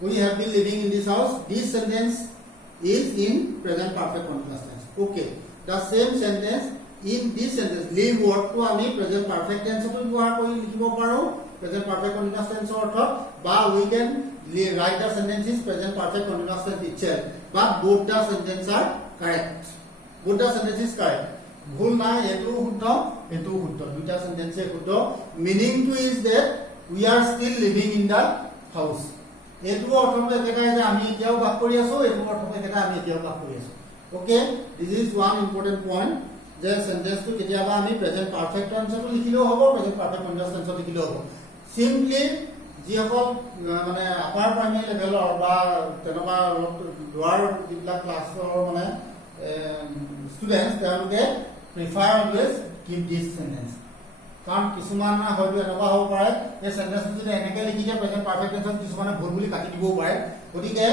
We have been living in this house. This sentence is in present perfect continuous tense. Okay. The same sentence in this sentence live word to ami present perfect tense to ব্যৱহাৰ কৰি লিখিব পাৰো present perfect continuous tense অৰ্থত বা we can write the sentence is present perfect continuous tense itself, but both the sentences are correct. Both the sentences correct. ভুল না এটো শুদ্ধ এটো শুদ্ধ দুটা সেন্টেন্সে শুদ্ধ meaning to is that we are still living in the house. এটো অৰ্থটো একেটাই যে আমি এতিয়াও বাস কৰি আছো এটো অৰ্থটো একেটা আমি এতিয়াও বাস কৰি আছো. Okay, this is one important point. যে সেন্টেন্স টু কেতিয়াবা আমি প্ৰেজেন্ট পাৰফেক্ট টেন্সটো লিখিলেও হ'ব প্ৰেজেন্ট পাৰফেক্ট কন্টিনিউয়াস টেন্সটো লিখিলেও হ'ব সিম্পলি যিসকল মানে আপাৰ প্ৰাইমাৰী লেভেলৰ বা তেনেকুৱা লোৱাৰ যিবিলাক ক্লাছৰ মানে ষ্টুডেন্টস তেওঁলোকে প্ৰিফাৰ অলৱেজ কিপ দিছ সেন্টেন্স কাৰণ কিছুমান হয়তো এনেকুৱা হ'ব পাৰে এই সেন্টেন্সটো যদি এনেকৈ লিখি দিয়ে প্ৰেজেন্ট পাৰফেক্ট টেন্সত কিছুমানে ভুল বুলি কাটি দিবও পাৰে গতিকে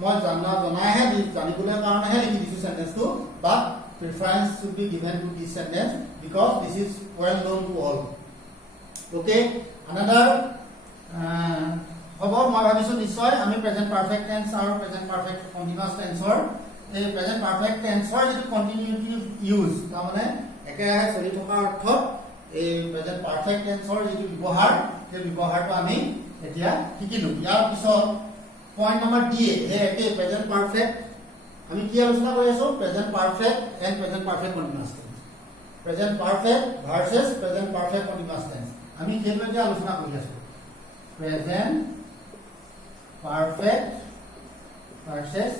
মই জনাইহে জানিবলৈ কাৰণেহে লিখি দিছো সেন্টেন্সটো বা preference should be given to this sentence because this is well known to all. Okay, another hobo মই ভাবিছো নিশ্চয় আমি প্ৰেজেন্ট পাৰফেক্ট টেন্স আৰু প্ৰেজেন্ট পাৰফেক্ট কন্টিনিউয়াস টেন্সৰ এই প্ৰেজেন্ট পাৰফেক্ট টেন্সৰ যেটো কন্টিনিউটিভ ইউজ তাৰ মানে একেৰাহে চলি থকা অৰ্থত এই প্ৰেজেন্ট পাৰফেক্ট টেন্সৰ যেটো ব্যৱহাৰ সেই ব্যৱহাৰটো আমি এতিয়া শিকিলো ইয়াৰ পিছত পইণ্ট নম্বৰ ডি একে প্ৰেজেন্ট পাৰফেক্ট আমি কি আলোচনা কৰি আছো present perfect and present perfect continuous tense present perfect versus present perfect continuous tense আমি সেইটোকে আলোচনা কৰি আছো present perfect versus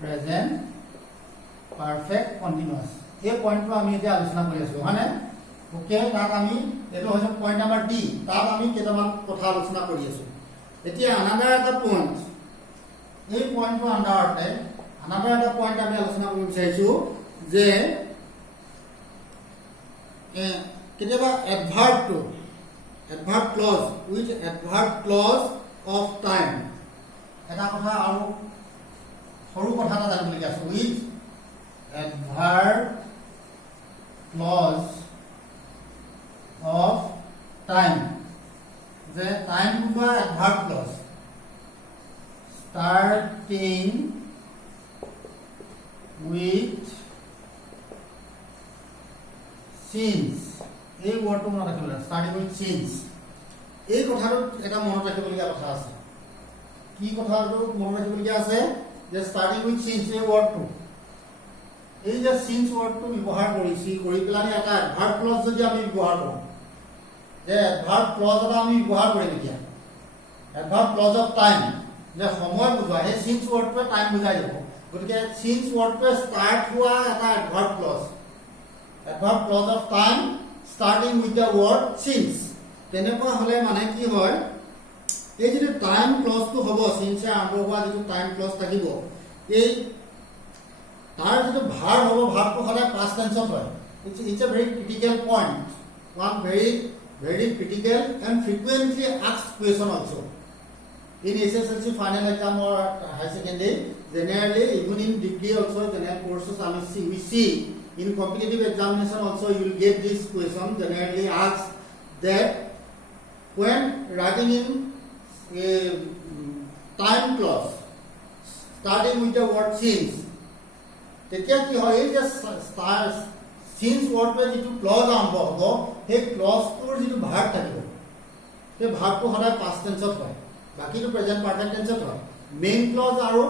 present perfect continuous এই পইণ্টটো আমি এতিয়া আলোচনা কৰি আছো মানে ওকে তাক আমি এটো হৈছে পইণ্ট নম্বৰ ডি তাক আমি কেইটামান কথা আলোচনা কৰি আছো এতিয়া আনাদাৰ এটা পইণ্ট এই পইণ্টটো আন্ডাৰতে another other point আমি আলোচনা কৰিব বিচাৰিছো যে কেতিয়াবা adverb clause with adverb clause of time এটা কথা আৰু সৰু কথা এটা জানিবলগীয়া আছে with adverb clause of time যে time বা adverb clause starting with since এই ওয়ার্ডটো মনত ৰাখিব লাগে starting with since এই কথাটো এটা মনত ৰাখিবলগীয়া কথা আছে কি কথাটো মনত ৰাখিবলগীয়া আছে যে starting with since এই ওয়াৰ্ডটো এই যে since ওয়াৰ্ডটো ব্যৱহাৰ কৰিছি কৰি পেলানি এটা adverb clause যদি আমি ব্যৱহাৰ কৰো যে adverb clause এটা আমি ব্যৱহাৰ কৰিম এতিয়া adverb clause of time যে সময় বুজোৱা এই since ওয়াৰ্ডটোৱে টাইম বুজাই দিব গতিকে since wordটো start হোৱা এটা adverb clause of time starting with the word since তেনেকুৱা হলে মানে কি হয় এই যে time clause টো হ'ব since এ আৰম্ভ হোৱা যে time clause থাকিব এই তাৰ যে verb হ'ব verb টো সদায় past tense হয় it's a very critical point one very critical and frequently asked question also in SSLC final exam or high secondary generally even in degree also general courses we see in competitive examination also you will get this question generally asked that when writing in a time clause starting with the word since তেতিয়া কি হয় যে since word पे যেটো clause আৰম্ভ হ'ব সেই clause টোৰ যেটো ভাগ থাকিব সেই ভাগটো সদায় past tense হয় বাকিটো প্ৰেজেন্ট পাৰফেক্ট টেন্সত হয় মেইন ক্লজ আৰু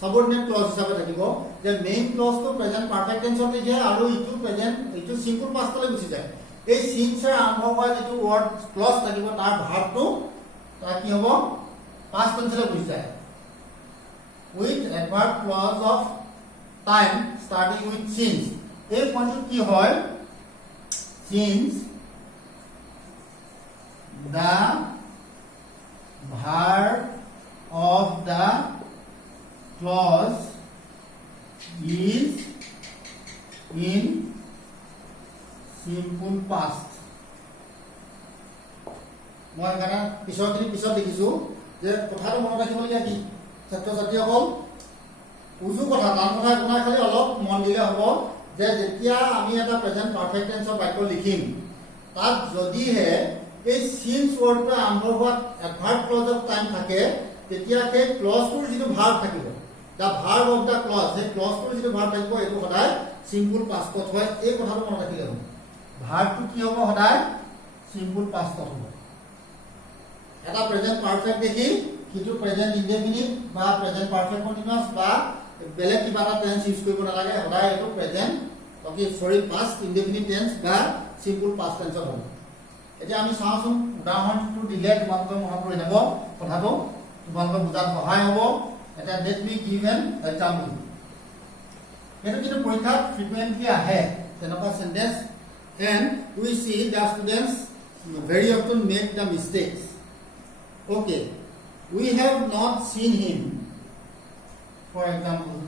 সাবঅৰ্ডিনেট ক্লজ হিচাপে থাকিব যে মেইন ক্লজটো প্ৰেজেন্ট পাৰফেক্ট টেন্সত লিখে আৰু ইটো প্ৰেজেন্ট ইটো সিম্পল পাষ্টলৈ গুচি যায় এই সিন্সৰ আৰম্ভ হোৱা যেটো ওয়াৰ্ড ক্লজ থাকিব তাৰ ভাগটো তাৰ কি হ'ব পাষ্ট টেন্সলৈ গুচি যায় with adverb clause of time starting with since এই পইণ্টটো কি হয় since the verb of the clause is in simple past মই এখানে পিছত দেখিছো যে কথাটো মনত ৰাখিবলগীয়া কি ছাত্ৰ ছাত্ৰীসকল উজু কথা টান কথা কোনাই খালি অলপ মন দিলে হ'ব যে যেতিয়া আমি এটা প্ৰেজেন্ট পাৰফেক্ট টেন্সৰ বাক্য লিখিম তাত যদিহে এই since word पे आरंभ हुआ adverb clause of time থাকে তেতিয়া সেই ক্লজটোৰ যিটো ভাৰ্ব থাকিব দা ভাৰ্ব অফ দা ক্লজ সেই ক্লজটোৰ যিটো ভাৰ্ব থাকিব এইটো সদায় সিম্পল পাষ্টত হয় এই কথাটো মনত ৰাখিলে হ'ব ভাৰ্বটো কি হ'ব সদায় সিম্পল পাষ্টত হ'ব এটা প্ৰেজেন্ট পাৰফেক্ট দেখি কিটো প্ৰেজেন্ট ইনডেফিনিট বা প্ৰেজেন্ট পাৰফেক্ট কন্টিনিউয়াস বা বেলেগ কিবা এটা টেন্স ইউজ কৰিব নালাগে সদায় এইটো প্ৰেজেন্ট পাষ্ট ইনডেফিনিট টেন্স বা সিম্পল পাষ্ট টেন্সত হ'ব এতিয়া আমি চাওঁচোন উদাহৰণটো দিলে তোমালোকে মনত ৰৈ যাব কথাটো তোমালোকে বুজাত সহায় হ'ব এটা let me give an example এটা কিন্তু পৰীক্ষাত ফ্ৰিকুৱেন্টলি আহে তেনেকুৱা sentence and we see the students very often make the mistakes okay we have not seen him for example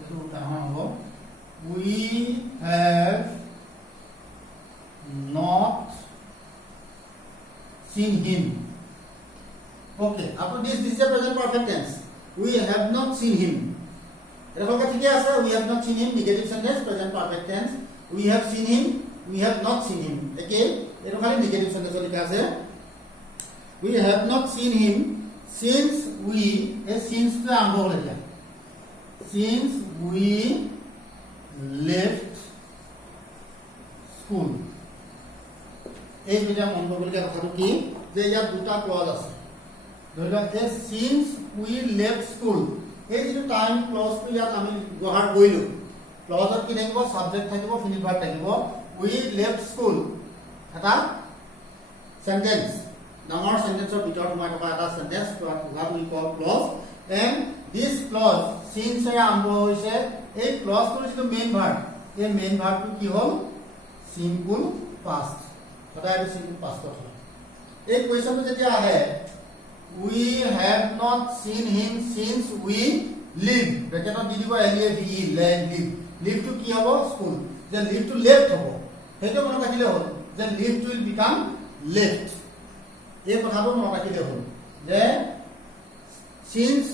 we have not seen him okay after this is a present perfect tense we have not seen him এরকম ঠিক আছে we have not seen him negative sentence present perfect tense we have seen him we have not seen him okay এরকম খালি negative sentence লেখা আছে we have not seen him since we since টো আৰম্ভ হল এতিয়া since we left school এই দুটা মন কৰিবলগীয়া কথাটো কি যে ইয়াত দুটা ক্লজ আছে ধৰি লোৱা since we left school এই যিটো টাইম ক্লজটো ইয়াত আমি ব্যৱহাৰ কৰিলো ক্লজত কি থাকিব সাবজেক্ট থাকিব ফিনিট ভাৰ্ব থাকিব we left school এটা sentence ডাঙৰ সেন্টেন্সৰ ভিতৰত সোমাই থকা এটা sentence what we call clause and this clause since এ আৰম্ভ হৈছে এই ক্লজটোৰ যিটো মেইন ভাৰ্ব এই মেইন ভাৰ্বটো কি হ'ল simple past সদায় এটা simple past হয় এই কোৱেশ্চনটো যেতিয়া আহে we have not seen him since we live ব্ৰেকেটত দি দিব live live to কি হ'ব স্কুল যে live to left হ'ব সেইটো মনত ৰাখিলে হ'ল যে live to will become left এই কথাটো মনত ৰাখিলে হ'ল যে since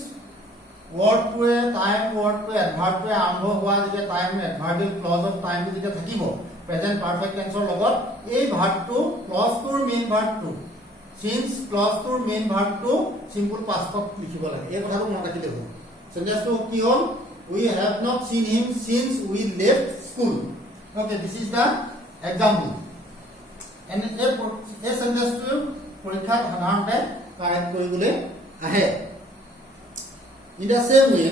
wordটোৱে টাইম wordটোৱে adverbটোৱে আৰম্ভ হোৱা যেতিয়া time adverbial clause of time যেতিয়া থাকিব present perfect tenseৰ লগত এই ভাৰ্বটো ক্লজটোৰ মেইন ভাৰ্বটো since ক্লজটোৰ মেইন ভাৰ্বটো simple pastত লিখিব লাগে এই কথাটো মনত ৰাখিলে হ'ল সেন্টেন্সটো কি হ'ল we have not seen him since we left school okay this is the example and a sentence to পৰীক্ষাত সাধাৰণতে কাৰেক্ট কৰিবলৈ আহে in the same way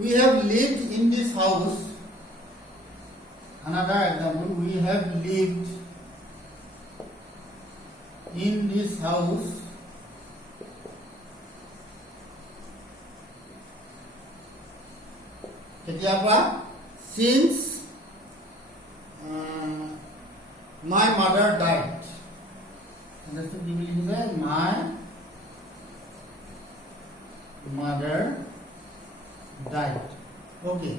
we have lived in this house another example we have lived in this house কেতিয়াবা since my mother died and that's the meaning is my mother died okay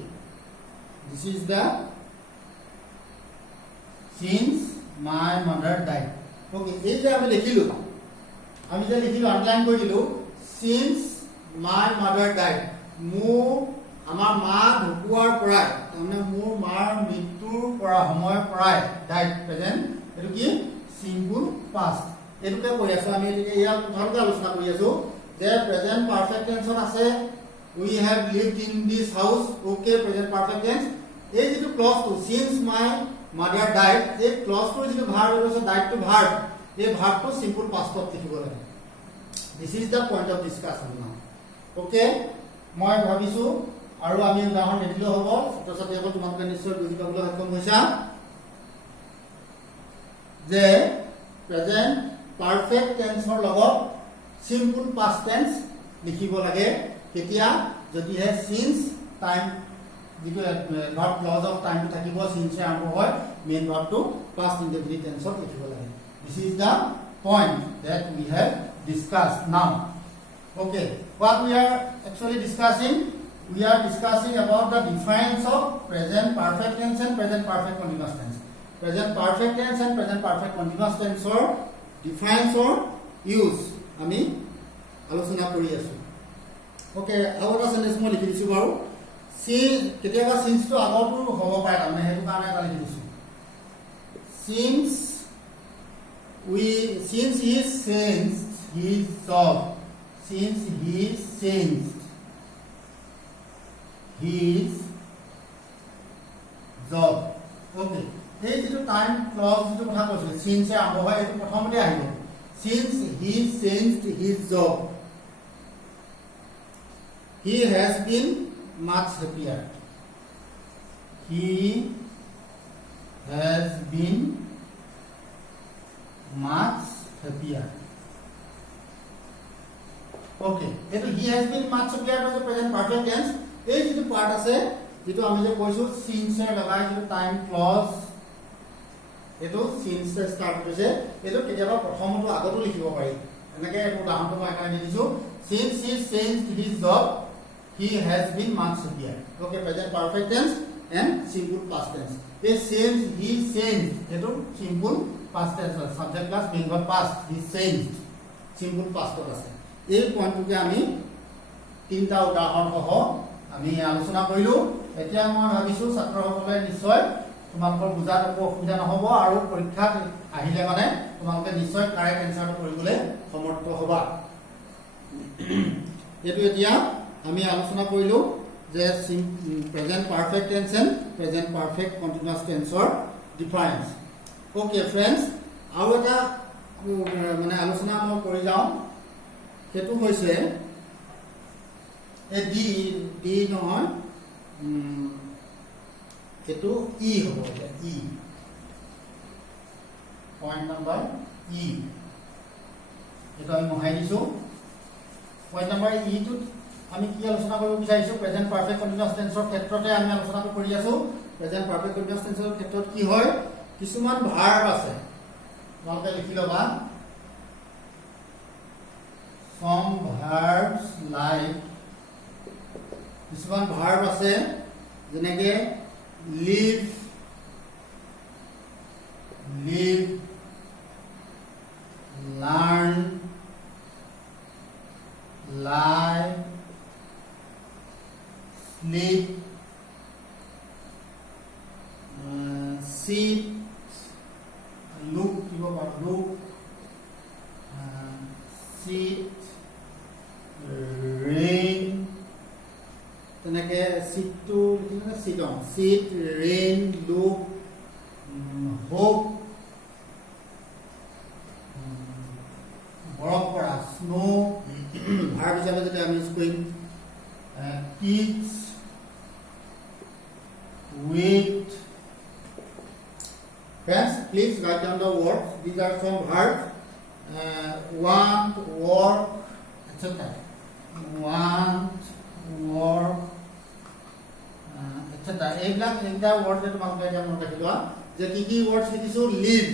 this is the since my mother died okay এই যে আমি লিখিলো underline কৰি দিলো since my mother died আমাৰ মা ঢুকুৱাৰ পৰাই মানে মোৰ মাৰ মৃত্যুৰ পৰা সময়ৰ পৰাই ডাইড প্ৰেজেন্ট এটো কি সিম্পল পাষ্ট এটোকে কৈ আছো আমি ইয়াৰ কথাটো আলোচনা কৰি আছো যে প্ৰেজেন্ট পাৰফেক্ট টেন্সত আছে we have lived in this house okay present perfect tense এই যেটো clause two since my mother died এই ক্লজ টু যেটো ভাৰ্ব আছে died to verb এই ভাৰ্বটো সিম্পল পাষ্টত লিখিব লাগে this is the point of discussion now okay মই ভাবিছো আৰু আমি উদাহৰণ দিলে হ'ব ছাত্ৰছাত্ৰীসকল তোমালোকে নিশ্চয় বুজি পাবলৈ সক্ষম হৈছা যে প্ৰেজেন্ট পাৰফেক্ট টেন্সৰ লগত সিম্পল পাষ্ট টেন্স লিখিব লাগে কেতিয়া যদি হে since টাইম যিটো ভাৰ্ব ক্লজ অফ টাইম থাকিব since এ আৰম্ভ হয় মেইন ভাৰ্বটো পাষ্ট ইনডেফিনিট টেন্সত লিখিব লাগে this is the point that we have discussed now okay what we are actually discussing we are discussing about the difference of present perfect tense and present perfect continuous tense present perfect tense and present perfect continuous tense or difference or use আমি আলোচনা কৰি আছো okay আগৰ sentence মই লিখি দিছো বাৰু সি কেতিয়াবা since to আগতো হ'ব পাৰে মানে হেতু কাৰণে এটা লিখি দিছো since he changed his job since he changed his job. Okay, এই যেটো টাইম ক্লজ যেটো কথা কৈছে since এ আৰম্ভ হয় এটো প্ৰথমতে আহিব since he changed his job he has been much happier. He has been much happier. Okay, eto he has been much happier to the present perfect tense. এই যেটো পার্ট আছে যেটো আমি যে কৈছো since এর লগাই যেটো টাইম ক্লজ এটো since এ স্টার্ট হৈছে এটো কেতিয়াবা প্ৰথমটো আগতো লিখিব পাৰি এনেকে উদাহৰণটো মই এখানে দিছো since he changed his job he has been much happier. Okay, present perfect tense and simple past tense. A changed he changed eto simple past tense subject plus being verb past he changed simple past আছে এই পইণ্টটোকে আমি তিনটা উদাহৰণ সহ আমি আলোচনা কৰিলো এতিয়া মই ভাবিছো ছাত্ৰসকলে নিশ্চয় তোমালোকৰ বুজাত অসুবিধা নহব আৰু পৰীক্ষাত আহিলে মানে তোমালোকে নিশ্চয় কাৰেক্ট এনসাৰটো কৰিবলৈ সমৰ্থ হ'বা এটো এতিয়া আমি আলোচনা কৰিলো যে present perfect tense and present perfect continuous টেন্সৰ ডিফাৰেন্স ওকে ফ্ৰেন্ডছ আৰু এটা মানে আলোচনা মই কৰি যাওঁ সেটো হৈছে এ ডি নহয় এটো ই হ'ব এটা ই পয়েন্ট নাম্বাৰ ই এটা আমি মহাই দিছো পয়েন্ট নাম্বাৰ ই টু আমি কি আলোচনা কৰিব বিচাৰিছো প্ৰেজেন্ট পাৰফেক্ট কন্টিনিউয়াস টেন্সৰ ক্ষেত্ৰতে আমি আলোচনাটো কৰি আছো প্ৰেজেন্ট পাৰফেক্ট কন্টিনিউয়াস টেন্সৰ ক্ষেত্ৰত কি হয় কিছুমান ভাৰ্ব আছে তোমালোকে লিখি লবা some verbs like কিছুমান ভাৰ্ব আছে যেনেকে live learn lie sleep sit look sit rain তেনেকে sit to sit on sit rain look hope বৰফ পৰা snow ভাৰ্ব হিচাপে যদি আমি ইউজ কৰিম teach wait. Friends, please write down the words. These are some verbs. Want, work, etc. Want, work, etc. এইবিলাক words যে তোমালোকে এতিয়া মনত ৰাখি লোৱা যে কি words লিখিছো live,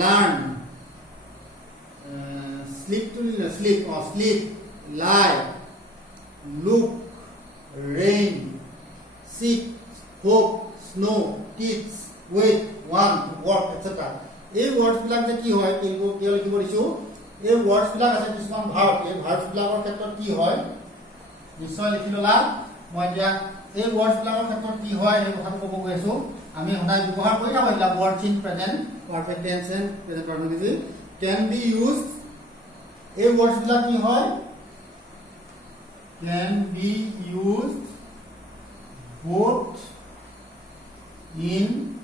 learn, sleep, lie, look, rain, sit, hope, snow, teach, wait, want, work, etc. এই words বিলাক যে কি হয় কি লিখিব দিছো এই words বিলাক আছে কিছুমান ভাৰ্ব এই ভাৰ্বছ বিলাকৰ ক্ষেত্ৰত কি হয় নিশ্চয় লিখি ললা মই এতিয়া এই words বিলাকৰ ক্ষেত্ৰত কি হয় এই কথাটো ক'ব গৈ আছো আমি সদায় ব্যৱহাৰ কৰি থাকো এই words in present perfect tense and present participle can be used এই words বিলাক কি হয় can be used both in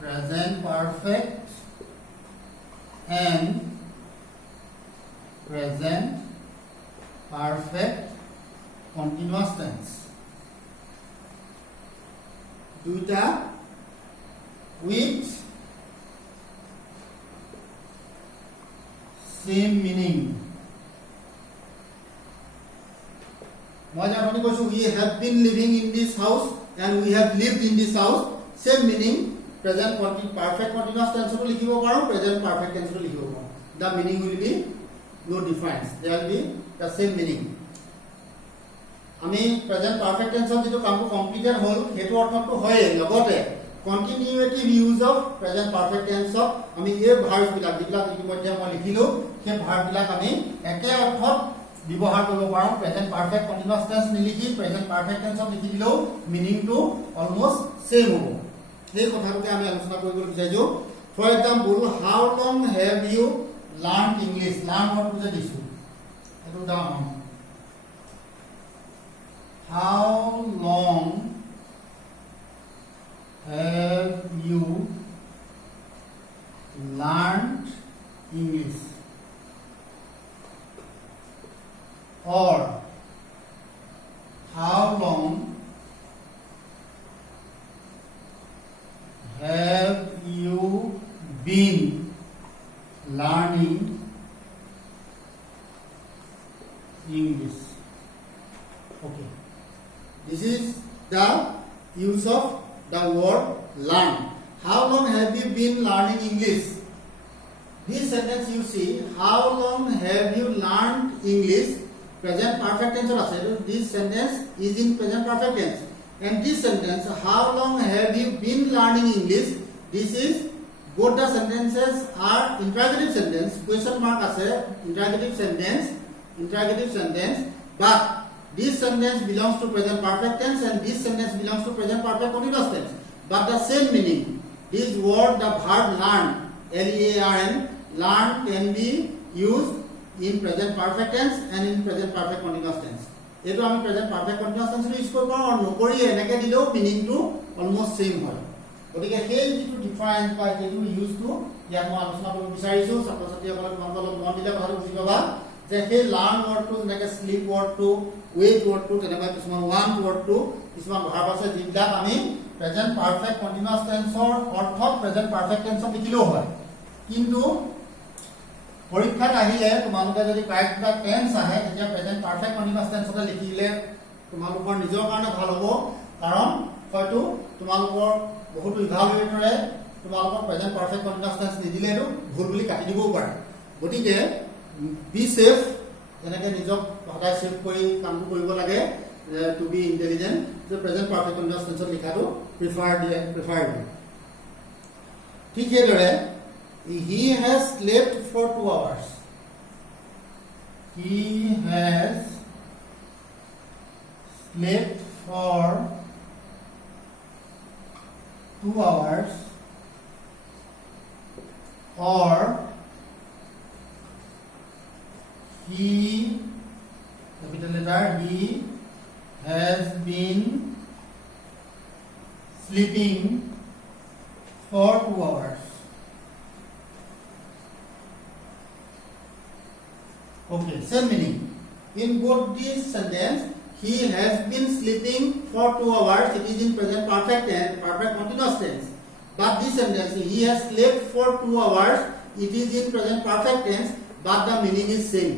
present perfect and present perfect continuous tense দুইটা with same meaning মই জানি কৈছো we have been living in this house and we have lived in this house same meaning present perfect continuous tense to লিখিব পাৰো present perfect tense to লিখিব পাৰো the meaning will be no difference there will be the same meaning আমি present perfect tense ৰ যেটো কামটো completed হল হেতু অৰ্থটো হয় লগতে continuative use of present perfect tense of আমি এই ভাৰ্বছ বিলাক যেবিলাক ইতিমধ্যে মই লিখিলো সেই ভাৰ্ব বিলাক আমি একে অৰ্থত ব্যৱহাৰ কৰিব পাৰো প্ৰেজেন্ট পাৰফেক্ট কন্টিনিউয়াস টেন্স নিলিখি প্ৰেজেন্ট পাৰফেক্ট টেন্সত লিখি দিলেও মিনিংটো অলমোস্ট সেম হ'ব এই কথাটোকে আমি আলোচনা কৰিবলৈ বিচাৰিছো for example how long have you learned English. Learn what to the issue. Down. How long have you learned English? Or how long have you been learning English? Okay. This is the use of the word learn. How long have you been learning English? This sentence you see, how long have you learned English? Present perfect tense আছে. This sentence is in present perfect tense. And this sentence, how long have you been learning English? This is, both the sentences are interrogative sentence. Question mark আছে, interrogative sentence. But this sentence belongs to present perfect tense and this sentence belongs to present perfect continuous tense. But the same meaning. This word, the verb learn, L-E-A-R-N, learn can be used in present perfect tense and in present perfect continuous tense. এইটো আমি present perfect continuous tense use কৰিব পাৰোঁ আৰু নকৰি এনেকৈ দিলেও মিনিংটো almost same হয়। গতিকে সেই যিটো ডিফাৰেন্স বা যিটো ইউজটো ইয়াত মই আলোচনা কৰিব বিচাৰিছোঁ, ছাত্ৰ ছাত্ৰীসকলে তোমালোকে অলপ মন দিলে কথাটো বুজি পাবা যে সেই লাৰ্ণ ৱৰ্ডটো যেনেকৈ স্লিপ ৱৰ্ডটো, ৱেইট ৱৰ্ডটো, তেনেকৈ কিছুমান ওৱান ৱৰ্ডটো, কিছুমান ভাৰ্ব আছে যিবিলাক আমি প্ৰেজেন্ট পাৰফেক্ট কন্টিনিউয়াস টেন্সৰ অৰ্থ প্ৰেজেন্ট পাৰফেক্ট টেন্সত লিখিলেও হয়। কিন্তু পৰীক্ষাত আহিলে তোমালোকে যদি কাৰেক্ট এটা টেন্স আহে তেতিয়া প্ৰেজেন্ট পাৰফেক্ট কন্টিনিউয়াস টেন্সতে লিখিলে তোমালোকৰ নিজৰ কাৰণে ভাল হ'ব, কাৰণ হয়তো তোমালোকৰ বহুতো ইভালুৱেটৰে তোমালোকৰ প্ৰেজেন্ট পাৰফেক্ট কন্টিনিউয়াস টেন্স নিদিলেতো ভুল বুলি কাটি দিবও পাৰে। গতিকে বি সেফ, যেনেকৈ নিজক সদায় সেফ কৰি কামটো কৰিব লাগে, টু বি ইণ্টেলিজেণ্ট, যে প্ৰেজেন্ট পাৰফেক্ট কন্টিনিউয়াস টেন্সত লিখাটো প্ৰিফাৰ্ড। ঠিক সেইদৰে he has slept for 2 hours. He has slept for 2 hours. Or he, capital letter, he has been sleeping for 2 hours. Okay, same meaning. In both these sentence, he has been sleeping for 2 hours. It is in present perfect tense, perfect continuous tense. But this sentence, he has slept for 2 hours. It is in present perfect tense, but the meaning is same.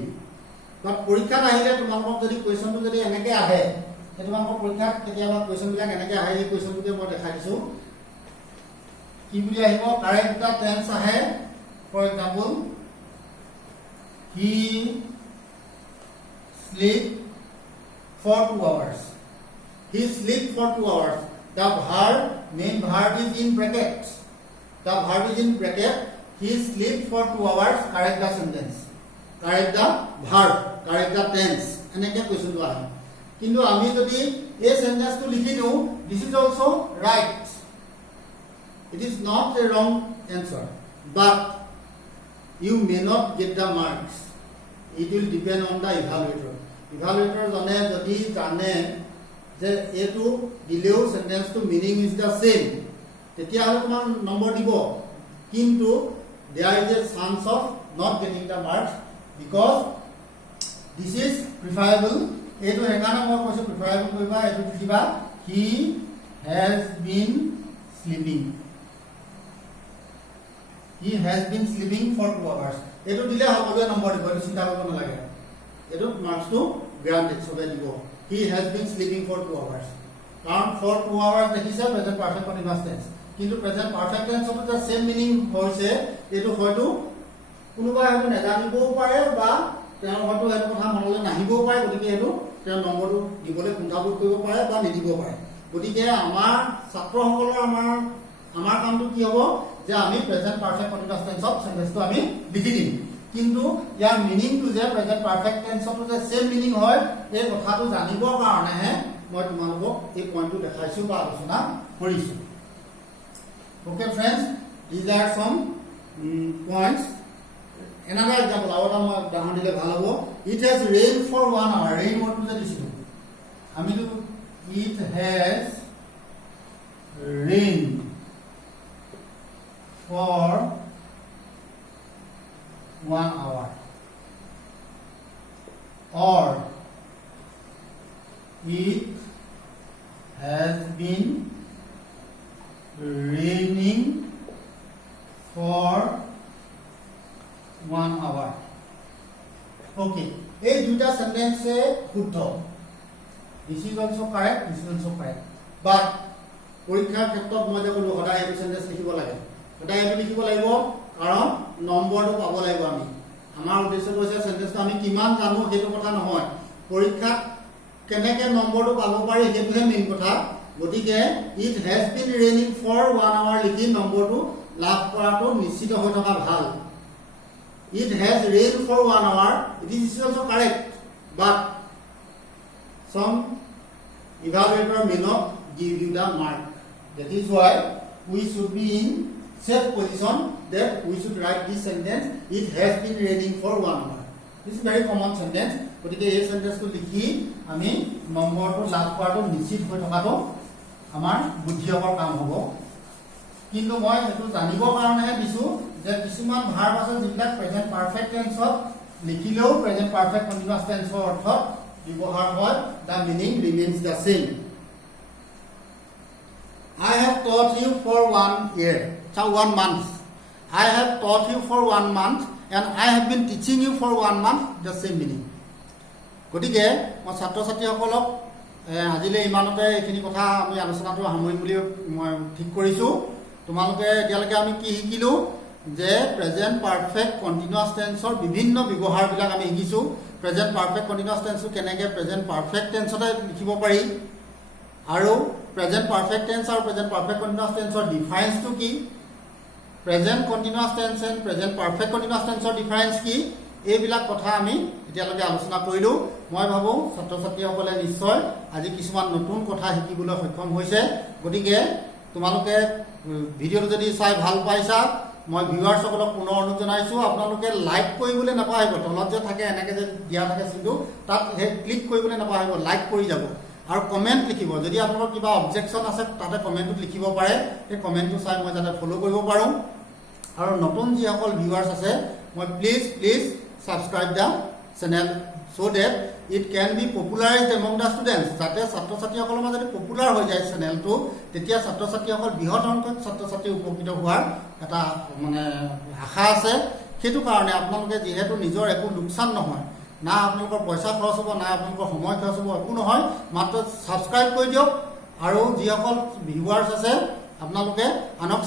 But পৰীক্ষাত আহিলে তোমালোকক যদি কোৱেশ্যনটো যদি এনেকৈ আহে, তোমালোকৰ পৰীক্ষাত কেতিয়াবা কোৱেশ্যনবিলাক এনেকৈ আহে, এই কোৱেশ্যনটোকে মই দেখাই দিছোঁ। কি বুলি আহিব? কাৰেক্ট এটা টেন্স আহে, for example he sleep for 2 hours. He sleep for 2 hours. The verb, main verb is in bracket. The verb is in bracket. He sleep for 2 hours. Correct the sentence. Correct the verb. Correct the tense. এনেকৈ কুৱেশ্যনটো আহে। কিন্তু আমি যদি এই সেন্টেন্সটো লিখি দিওঁ, this is also right. It is not a wrong answer. But you may not get the marks. It will depend on the evaluator. Evaluator jane jodi jane je etu dileo sentence to meaning is the same, tetia hole tomar number dibo, kintu there is a chance of not getting the marks because this is preferable. Etu ekana moi koisu preferable koiba, etu likiba he has been sleeping. He has been sleeping for 2 hours. এটো দিলে সকলোৱে number দিব, এটো চিন্তা কৰিব নালাগে, এটো মাৰ্কসটো গ্ৰান্টেড সবে দিব। He has been sleeping for 2 hours. কাৰণ for 2 hours দেখিছে প্ৰেজেন্ট পাৰফেক্ট কন্টিনিউয়াস টেন্স, কিন্তু প্ৰেজেন্ট পাৰফেক্ট টেন্সটো যে সেম মিনিং হৈছে, এটো হয়তো কোনোবা হয়তো নেজানিবও পাৰে বা তেওঁ হয়তো এটো কথা মনলৈ নাহিবও পাৰে, গতিকে এটো তেওঁ নম্বৰটো দিবলৈ কুণ্ঠাবোধ কৰিব পাৰে বা নিদিব পাৰে। গতিকে আমাৰ ছাত্ৰসকলৰ আমাৰ কামটো কি হ'ব যে আমি প্ৰেজেন্ট পাৰফেক্ট কন্টিনিউয়াস টেন্সত সেন্টেন্সটো আমি লিখি দিম, কিন্তু ইয়াৰ মিনিংটো যে প্ৰেজেন্ট পাৰফেক্ট টেন্সটো যে সেম মিনিং হয় এই কথাটো জানিবৰ কাৰণেহে মই তোমালোকক এই পইণ্টটো দেখাইছো বা আলোচনা কৰিছো। Okay friends, these are some points Another example, our down the Valavo, it has rained for 1 hour. Rain what to the issue? I mean, it has rained for 1 hour. Or it has been raining for 1 hour. Okay. A duta sentence শুদ্ধ. This is also correct. This is also correct. But পৰীক্ষাৰ ক্ষেত্ৰত মই যে কলো সদায় এই sentence লিখিব লাগে। সদায় আমি লিখিব লাগিব কাৰণ নম্বৰটো পাব লাগিব আমি। আমাৰ উদ্দেশ্য হৈছে সেন্টেন্সটো আমি কিমান জানো সেইটো কথা নহয়। পৰীক্ষাত কেনেকে নম্বৰটো পাব পাৰি সেইটোহে মেইন কথা। গতিকে it has been raining for 1 hour লিখি নম্বৰটো লাভ কৰাটো নিশ্চিত হৈ থকা ভাল। It has rained for 1 hour. It is also correct, but some evaluator may not give you the mark. That is why we should be in safe position that we should write this sentence. It has been raining for 1 hour. This is very common sentence. গতিকে এই সেন্টেন্সটো লিখি আমি নম্বৰটো লাভ কৰাটো নিশ্চিত হৈ থকাটো আমাৰ বুদ্ধিয়কৰ কাম হ'ব। কিন্তু মই এটো জানিবৰ কাৰণেহে দিছো যে কিছুমান ভাৰ্ব আছে যিবিলাক প্ৰেজেন্ট পাৰফেক্ট টেন্সত লিখিলেও প্ৰেজেন্ট পাৰফেক্ট কন্টিনিউয়াস টেন্সৰ অৰ্থত ব্যৱহাৰ হয় the meaning remains the same. I have taught you for 1 year. So 1 month. I have taught you for 1 month and I have been teaching you for 1 month, the same meaning. গতিকে মই ছাত্ৰ ছাত্ৰীসকলক আজিলে ইমানতে এইখিনি কথা আমি আলোচনাটো সামৰিম বুলি মই ঠিক কৰিছো। তোমালোকে এতিয়ালৈকে আমি কি শিকিলো যে প্ৰেজেন্ট পাৰফেক্ট কন্টিনিউয়াস টেন্সৰ বিভিন্ন ব্যৱহাৰবিলাক আমি শিকিছো। প্ৰেজেন্ট পাৰফেক্ট কন্টিনিউয়াস টেন্সটো কেনেকৈ প্ৰেজেন্ট পাৰফেক্ট টেন্সতে লিখিব পাৰি আৰু প্ৰেজেন্ট পাৰফেক্ট টেন্স আৰু প্ৰেজেন্ট পাৰফেক্ট কন্টিনিউয়াস টেন্সৰ ডিফাৰেন্সটো কি, present continuous tense and present perfect continuous টেন্সৰ ডিফাৰেন্স কি, এইবিলাক কথা আমি এতিয়ালৈকে আলোচনা কৰিলো। মই ভাবো ছাত্ৰ ছাত্ৰীসকলে নিশ্চয় আজি কিছুমান নতুন কথা শিকিবলৈ সক্ষম হৈছে। গতিকে তোমালোকে ভিডিঅ'টো যদি চাই ভাল পাইছা মই ভিউৱাৰ্ছসকলক পুনৰ অনুৰোধ জনাইছো আপোনালোকে লাইক কৰিবলৈ নাপাহৰিব। তলত যে থাকে এনেকৈ যে দিয়া থাকে চিনটো তাত ক্লিক কৰিবলৈ নাপাহৰিব, লাইক কৰি যাব আৰু কমেণ্ট লিখিব। যদি আপোনালোকৰ কিবা অবজেকশ্যন আছে তাতে কমেণ্টত লিখিব পাৰে, সেই কমেণ্টটো চাই মই যাতে ফ'ল' কৰিব পাৰোঁ। আৰু নতুন যিসকল ভিউৱাৰ্ছ আছে মই please subscribe the channel so that it can be popularized among the students. যাতে ছাত্ৰ ছাত্ৰীসকলৰ মাজত পপুলাৰ হৈ যায় চেনেলটো, তেতিয়া ছাত্ৰ ছাত্ৰীসকল বৃহৎ সংখ্যক ছাত্ৰ ছাত্ৰী উপকৃত হোৱাৰ এটা মানে আশা আছে। সেইটো কাৰণে আপোনালোকে যিহেতু নিজৰ একো লোকচান নহয়, না আপোনালোকৰ পইচা খৰচ হ'ব না আপোনালোকৰ সময় খৰচ হ'ব, একো নহয়, মাত্ৰ ছাবস্ক্ৰাইব কৰি দিয়ক আৰু যিসকল ভিউৱাৰ্ছ আছে আপোনালোকে আনক